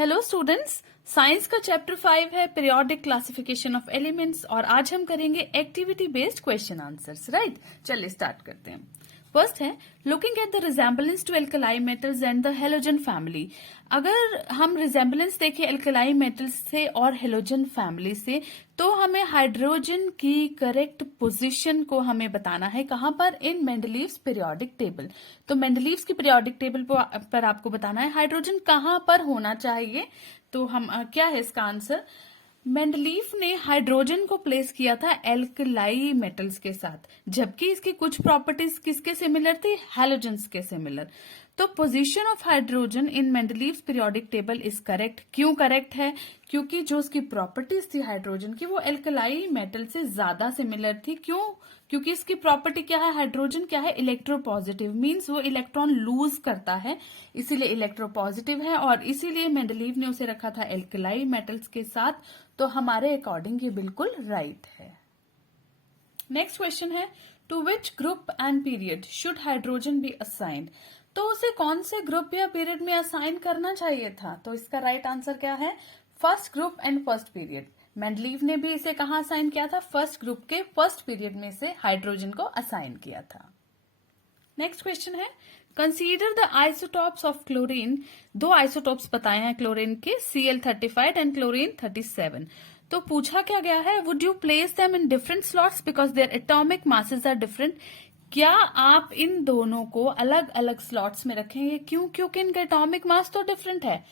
Hello students, science का chapter 5 है periodic classification of elements और आज हम करेंगे activity based question answers. Right, चलिए स्टार्ट करते हैं। फर्स्ट है looking at the resemblance to alkali metals and the halogen family. अगर हम रिजेम्बलेंस देखें एल्कलाई मेटल्स से और हेलोजन फैमिली से, तो हमें हाइड्रोजन की करेक्ट पोजीशन को हमें बताना है कहां पर, इन मेंडलीव्स पीरियोडिक टेबल। तो मेंडलीव्स की पीरियोडिक टेबल पर आपको बताना है हाइड्रोजन कहां पर होना चाहिए। तो हम क्या है इसका आंसर, मेंडलीफ ने हाइड्रोजन को प्लेस किया था एल्कलाई मेटल्स के साथ, जबकि इसकी कुछ प्रॉपर्टीज किसके सिमिलर थी, हैलोजेंस के सिमिलर। तो position of hydrogen in Mendeleev's periodic table is correct. क्यों करेक्ट है, क्योंकि जो उसकी प्रॉपर्टीज थी हाइड्रोजन की वो एल्कलाई मेटल से ज्यादा सिमिलर थी। क्यों, क्योंकि इसकी प्रॉपर्टी क्या है, हाइड्रोजन क्या है, इलेक्ट्रोपॉजिटिव, मींस वो इलेक्ट्रॉन लूज करता है, इसीलिए इलेक्ट्रोपॉजिटिव है और इसीलिए मेंडलीव ने उसे रखा था एल्कलाई मेटल्स के साथ। तो हमारे अकॉर्डिंग ये बिल्कुल राइट है। नेक्स्ट क्वेश्चन है to which group and period should hydrogen be assigned. तो उसे कौन से ग्रुप या पीरियड में असाइन करना चाहिए था। तो इसका राइट आंसर क्या है, first group and first period. Mendeleev ने भी इसे कहां असाइन किया था, फर्स्ट ग्रुप के फर्स्ट पीरियड में से हाइड्रोजन को असाइन किया था। नेक्स्ट क्वेश्चन है consider the isotopes of chlorine. दो आइसोटॉप्स बताए हैं क्लोरीन के, Cl35 एंड क्लोरीन 37। तो पूछा क्या गया है, would you place them in different slots because their atomic masses are different. क्या आप इन दोनों को अलग अलग स्लॉट्स में रखेंगे, क्यों, क्योंकि इनका एटॉमिक मास तो डिफरेंट है।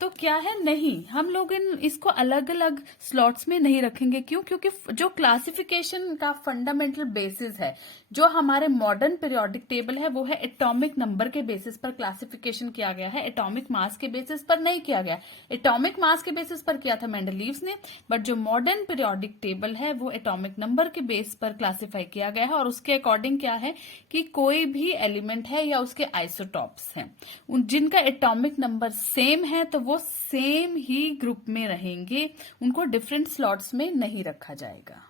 तो क्या है, नहीं, हम लोग इसको अलग अलग स्लॉट्स में नहीं रखेंगे। क्यों, क्योंकि जो क्लासिफिकेशन का फंडामेंटल बेसिस है, जो हमारे मॉडर्न पीरियोडिक टेबल है, वो है एटॉमिक नंबर के बेसिस पर क्लासिफिकेशन किया गया है, एटॉमिक मास के बेसिस पर नहीं किया गया। एटॉमिक मास के बेसिस पर किया था मेंडलीव्स ने, बट जो मॉडर्न पीरियोडिक टेबल है वो एटॉमिक नंबर के बेस पर क्लासिफाई किया गया है और उसके अकॉर्डिंग क्या है कि कोई भी एलिमेंट है या उसके आइसोटॉप्स हैं जिनका एटॉमिक नंबर सेम है तो वो सेम ही ग्रुप में रहेंगे, उनको डिफरेंट स्लॉट्स में नहीं रखा जाएगा।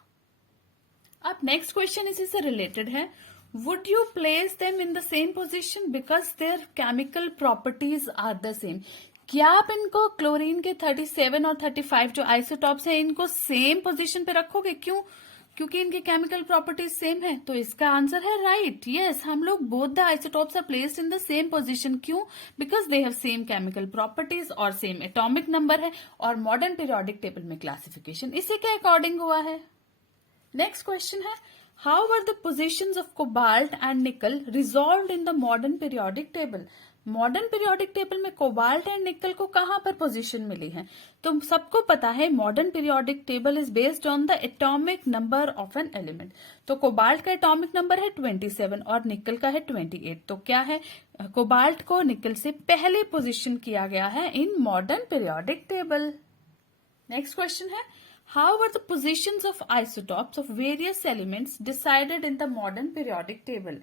अब नेक्स्ट क्वेश्चन इसी से रिलेटेड है, would you place them in the same position because their chemical properties are the same. क्या आप इनको क्लोरीन के 37 और 35 जो आइसोटॉप्स हैं इनको सेम पोजीशन पे रखोगे, क्यों, क्योंकि इनके केमिकल प्रॉपर्टीज सेम है। तो इसका आंसर है राइट, यस, हम लोग both the isotopes are placed in the same position. क्यों, because they have same chemical properties और सेम एटॉमिक नंबर है और मॉडर्न पीरियोडिक टेबल में क्लासिफिकेशन इसी के अकॉर्डिंग हुआ है। नेक्स्ट क्वेश्चन है how were the positions of cobalt and nickel resolved in the modern periodic table. Modern periodic table में कोबाल्ट एंड निकल को कहां पर पोजीशन मिली है। तो सबको पता है modern periodic table is based on the atomic number of an element. तो कोबाल्ट का एटॉमिक नंबर है 27 और निकल का है 28। तो क्या है, कोबाल्ट को निकल से पहले पोजीशन किया गया है इन modern periodic table. Next question है How were the positions of isotopes of various elements decided in the modern periodic table?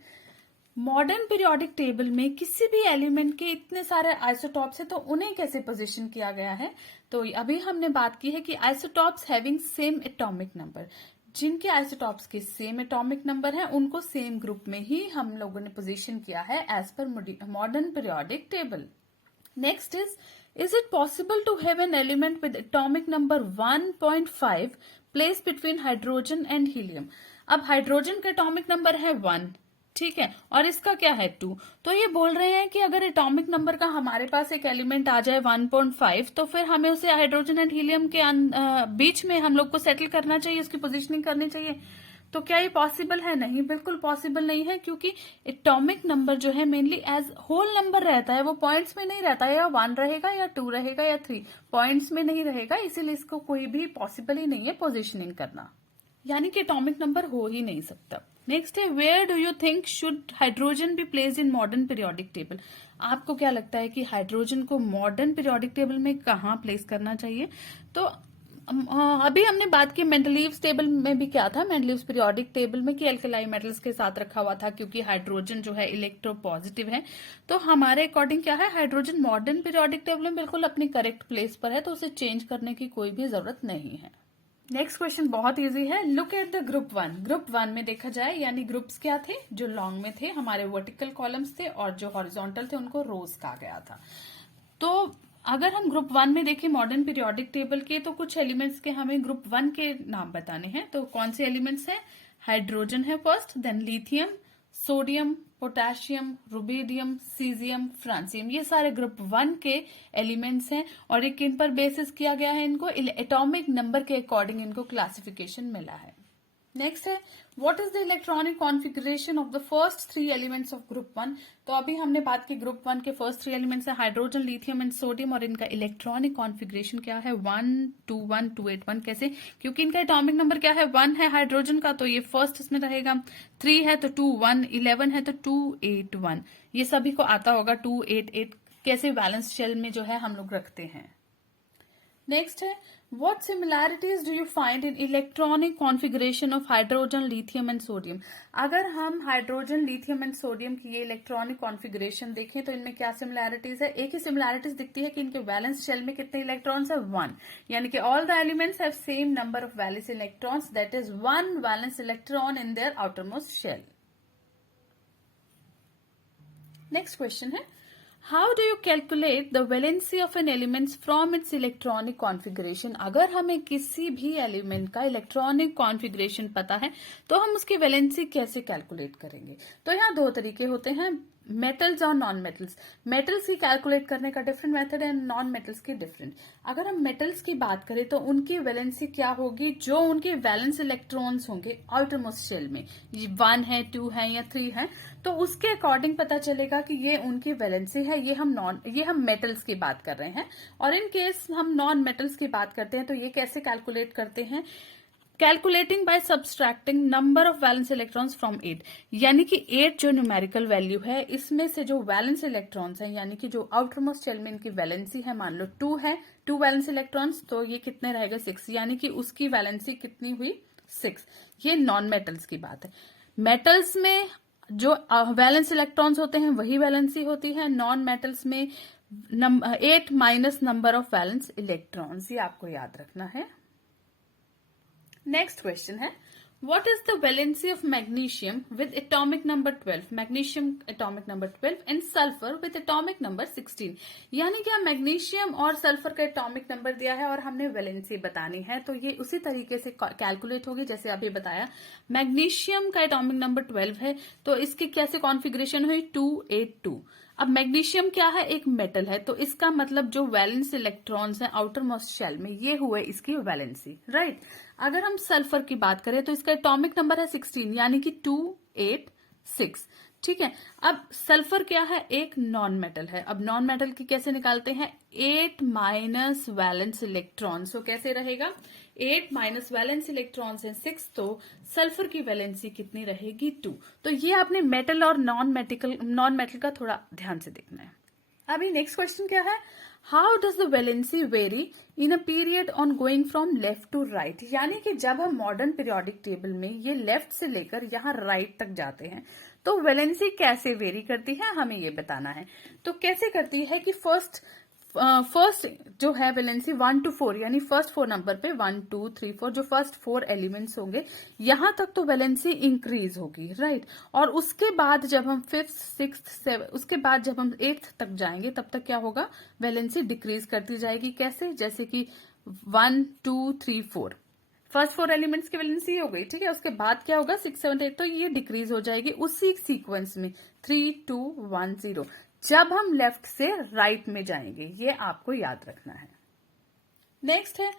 Modern periodic table में किसी भी एलिमेंट के इतने सारे आइसोटॉप्स हैं तो उन्हें कैसे पोजीशन किया गया है। तो अभी हमने बात की है कि isotopes having same atomic number, जिनके आइसोटॉप्स के सेम एटॉमिक नंबर है उनको सेम ग्रुप में ही हम लोगों ने पोजीशन किया है as per modern periodic table. Next is it possible to have an element with atomic number 1.5 placed between hydrogen and helium? अब हाइड्रोजन का एटॉमिक नंबर है 1, ठीक है, और इसका क्या है 2। तो ये बोल रहे हैं कि अगर एटॉमिक नंबर का हमारे पास एक एलिमेंट आ जाए 1.5 तो फिर हमें उसे हाइड्रोजन एंड हीलियम के बीच में हम लोग को सेटल करना चाहिए, उसकी पोजीशनिंग करनी चाहिए। तो क्या ये पॉसिबल है, नहीं, बिल्कुल पॉसिबल नहीं है, क्योंकि एटॉमिक नंबर जो है मेनली एज होल नंबर रहता है, वो पॉइंट्स में नहीं रहता है, या 1 रहेगा या 2 रहेगा या 3, पॉइंट्स में नहीं रहेगा, इसीलिए इसको कोई भी पॉसिबल ही नहीं है पोजीशनिंग करना, यानी कि एटॉमिक नंबर हो ही नहीं सकता। नेक्स्ट है where do you think should hydrogen be placed in modern periodic table. आपको क्या लगता है कि हाइड्रोजन को मॉडर्न पीरियोडिक टेबल में कहाँ प्लेस करना चाहिए। तो अभी हमने बात की मेंडलीव्स टेबल में भी क्या था, मेंडलीव्स पीरियोडिक टेबल में कि एल्कलाई मेटल्स के साथ रखा हुआ था, क्योंकि हाइड्रोजन जो है इलेक्ट्रोपॉजिटिव है। तो हमारे अकॉर्डिंग क्या है, हाइड्रोजन मॉडर्न पीरियोडिक टेबल में बिल्कुल अपनी करेक्ट प्लेस पर है, तो उसे चेंज करने की कोई भी जरूरत नहीं है। नेक्स्ट क्वेश्चन बहुत इजी है, look at the group 1। Group 1 में देखा जाए, यानी ग्रुप्स क्या थे, जो लॉन्ग में थे हमारे वर्टिकल कॉलम्स थे और जो हॉरिजॉन्टल थे उनको रोज कहा गया था। तो अगर हम ग्रुप 1 में देखें मॉडर्न पीरियोडिक टेबल के, तो कुछ एलिमेंट्स के हमें ग्रुप 1 के नाम बताने हैं। तो कौन से एलिमेंट्स हैं? हाइड्रोजन है first, then lithium, sodium, potassium, rubidium, caesium, francium. ये सारे ग्रुप 1 के एलिमेंट्स हैं और ये किन पर बेसिस किया गया है? इनको एटॉमिक नंबर के अकॉर्डिंग इनको क्लासिफिकेशन मिला है। नेक्स्ट है what is the electronic configuration of the first 3 elements of group 1। तो अभी हमने बात की ग्रुप 1 के फर्स्ट 3 एलिमेंट्स है हाइड्रोजन, लिथियम एंड सोडियम, और इनका इलेक्ट्रॉनिक कॉन्फ़िगरेशन क्या है? 1 2 1 2 8 1। कैसे? क्योंकि इनका एटॉमिक नंबर क्या है? 1 है हाइड्रोजन का, तो ये फर्स्ट इसमें रहेगा। 3 है तो 2 1, 11 है तो 2 8 1। ये सभी को आता होगा 2 8 8 कैसे बैलेंस शेल में जो है हम लोग रखते हैं। नेक्स्ट है what similarities do you find in electronic configuration of hydrogen, lithium and sodium। अगर हम हाइड्रोजन, लिथियम एंड सोडियम की ये इलेक्ट्रॉनिक कॉन्फ़िगरेशन देखें तो इनमें क्या सिमिलैरिटीज है? एक ही सिमिलैरिटीज दिखती है कि इनके वैलेंस शेल में कितने इलेक्ट्रॉन्स है? 1, यानी कि all the elements have same number of valence electrons, that is 1 valence electron in their outermost shell. Next question है How do you calculate the valency of an element from its electronic configuration। अगर हमें किसी भी element का electronic configuration पता है तो हम उसकी वैलेंसी कैसे कैलकुलेट करेंगे? तो यहाँ 2 तरीके होते हैं, मेटल्स और नॉन मेटल्स। मेटल्स की कैलकुलेट करने का डिफरेंट मेथड है, नॉन मेटल्स की डिफरेंट। अगर हम मेटल्स की बात करें तो उनकी वैलेंसी क्या होगी? जो उनके वैलेंस इलेक्ट्रॉन्स होंगे आउटरमोस्ट शेल में, 1 है, 2 है या 3 है, तो उसके अकॉर्डिंग पता चलेगा कि ये उनकी वैलेंसी है। ये हम मेटल्स की बात कर रहे हैं। और इन केस हम नॉन मेटल्स की बात करते हैं तो ये कैसे कैलकुलेट करते हैं? Calculating by subtracting number of valence electrons from 8, यानी कि 8 जो न्यूमेरिकल वैल्यू है इसमें से जो वैलेंस इलेक्ट्रॉन्स हैं, यानी कि जो आउटरमोस्ट शेल में इनकी वैलेंसी है, मान लो 2 है, 2 वैलेंस इलेक्ट्रॉन्स, तो ये कितने रहेगा? 6, यानी कि उसकी वैलेंसी कितनी हुई? 6। ये नॉन मेटल्स की बात है। मेटल्स में जो वैलेंस इलेक्ट्रॉन्स होते हैं वही वैलेंसी होती है। नॉन मेटल्स में 8 minus number of valence electrons, ये आपको याद रखना है। नेक्स्ट क्वेश्चन है what is the valency of magnesium with atomic number 12। Magnesium atomic number 12 and sulphur with atomic number 16। यानी कि मैग्नीशियम और सल्फर का एटॉमिक नंबर दिया है और हमने वैलेंसी बतानी है, तो ये उसी तरीके से कैलकुलेट होगी जैसे अभी बताया। मैग्नीशियम का एटॉमिक नंबर 12 है तो इसकी कैसे कॉन्फ़िगरेशन हुई? 282। अब मैग्नीशियम क्या है? एक मेटल है, तो इसका मतलब जो वैलेंस इलेक्ट्रॉन्स हैं आउटर मोस्ट शेल में, ये हुए इसकी वैलेंसी, राइट। अगर हम सल्फर की बात करें तो इसका एटॉमिक नंबर है 16, यानी कि 286। ठीक है। अब सल्फर क्या है? एक नॉन मेटल है। अब नॉन मेटल की कैसे निकालते हैं? 8 माइनस वैलेंस इलेक्ट्रॉन्स, तो कैसे रहेगा? 8 माइनस वैलेंस इलेक्ट्रॉन्स है 6, तो सल्फर की वैलेंसी कितनी रहेगी? 2। तो ये आपने मेटल और नॉन मेटल का थोड़ा ध्यान से देखना है। अभी नेक्स्ट क्वेश्चन क्या है? How does the valency vary in a period on going from left to right. यानी कि जब हम मॉडर्न पीरियोडिक टेबल में ये लेफ्ट से लेकर यहाँ राइट तक जाते हैं तो वैलेंसी कैसे वेरी करती है, हमें ये बताना है। तो कैसे करती है कि फर्स्ट जो है वैलेंसी 1 to 4, यानी फर्स्ट 4 नंबर पे 1 2 3 4 जो फर्स्ट 4 एलिमेंट्स होंगे यहां तक तो वैलेंसी इंक्रीज होगी, राइट। और उसके बाद जब हम 5th 6th 7th उसके बाद जब हम 8th तक जाएंगे तब तक क्या होगा? वैलेंसी डिक्रीज करती जाएगी। कैसे? जैसे कि 1 2 3 4 फर्स्ट 4 एलिमेंट्स की वैलेंसी हो गई, ठीक है। उसके बाद क्या होगा? 6 7 8, तो ये डिक्रीज हो जाएगी उसी सीक्वेंस में 3 2 1 0 जब हम लेफ्ट से राइट में जाएंगे, ये आपको याद रखना है। नेक्स्ट है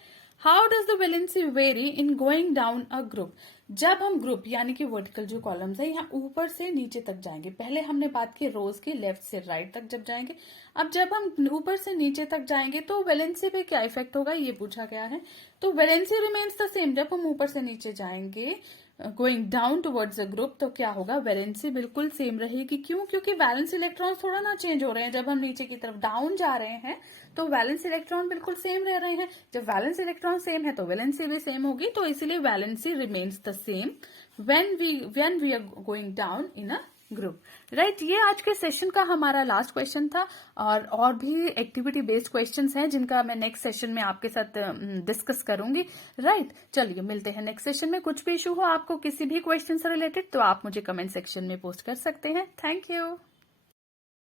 how does the valency vary in going down a group. जब हम ग्रुप यानी कि वर्टिकल जो कॉलम्स है यहाँ ऊपर से नीचे तक जाएंगे। पहले हमने बात की रोज की, लेफ्ट से राइट तक जब जाएंगे। अब जब हम ऊपर से नीचे तक जाएंगे तो वैलेंसी पे क्या इफेक्ट होगा, ये पूछा गया है। तो वैलेंसी रिमेन्स द सेम। जब हम ऊपर से नीचे जाएंगे going down towards a group तो क्या होगा? वैलेंसी बिल्कुल सेम रहेगी। क्यों? क्योंकि वैलेंस इलेक्ट्रॉन थोड़ा ना चेंज हो रहे हैं। जब हम नीचे की तरफ डाउन जा रहे हैं तो वैलेंस इलेक्ट्रॉन बिल्कुल सेम रह रहे हैं। जब वैलेंस इलेक्ट्रॉन सेम है तो वैलेंसी भी सेम होगी, तो इसीलिए valency remains the same when we are going down in a group, right. ये आज के सेशन का हमारा लास्ट क्वेश्चन था और भी एक्टिविटी बेस्ड क्वेश्चंस हैं जिनका मैं नेक्स्ट सेशन में आपके साथ डिस्कस करूंगी, राइट। चलिए मिलते हैं नेक्स्ट सेशन में। कुछ भी इशू हो आपको किसी भी क्वेश्चन से रिलेटेड तो आप मुझे कमेंट सेक्शन में पोस्ट कर सकते हैं। Thank you.